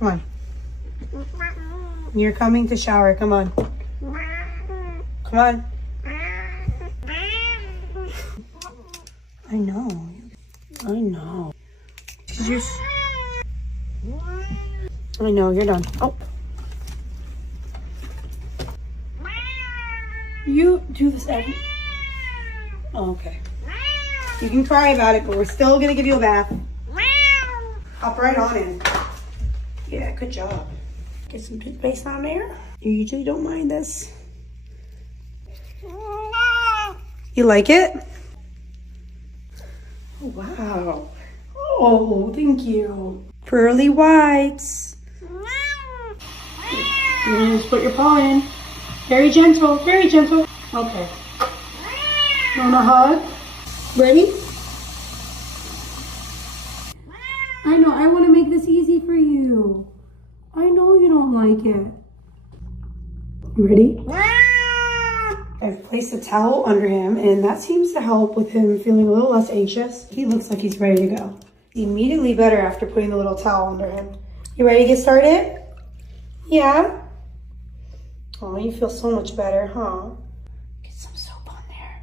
Come on. You're coming to shower. Come on. Come on. I know. I know. I know, you're done. Oh. You do this every... Oh, okay. You can cry about it, but we're still going to give you a bath. Hop right on in. Yeah, good job. Get some toothpaste on there. You usually don't mind this. You like it? Oh, wow. Oh, thank you. Pearly whites. You just put your paw in. Very gentle, very gentle. Okay. You want a hug? Ready? I know, I want to make this easy for you. I know you don't like it. You ready? I've placed a towel under him, and that seems to help with him feeling a little less anxious. He looks like he's ready to go. Immediately better after putting the little towel under him. You ready to get started? Yeah? Oh, you feel so much better, huh? Get some soap on there.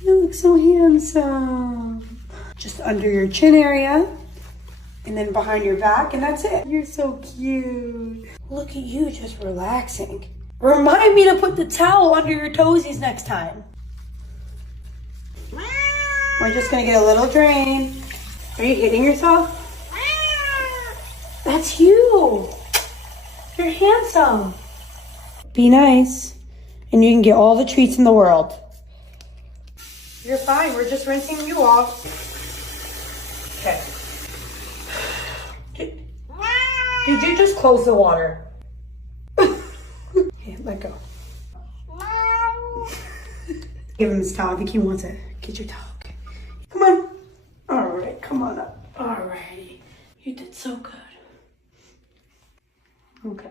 You look so handsome. Just under your chin area. And then behind your back, and that's it. You're so cute. Look at you just relaxing. Remind me to put the towel under your toesies next time. We're just gonna get a little drain. Are you hitting yourself? That's you. You're handsome. Be nice, and you can get all the treats in the world. You're fine, we're just rinsing you off. Okay. Did you just close the water? Okay, let go. Give him his towel. I think he wants it. Get your towel. Okay. Come on. All right, come on up. All righty. You did so good. Okay.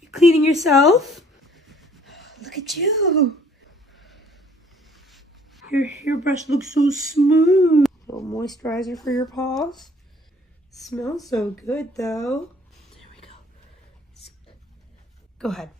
You cleaning yourself? Look at you. Your hairbrush looks so smooth. A little moisturizer for your paws. Smells so good though. There we go. Go ahead.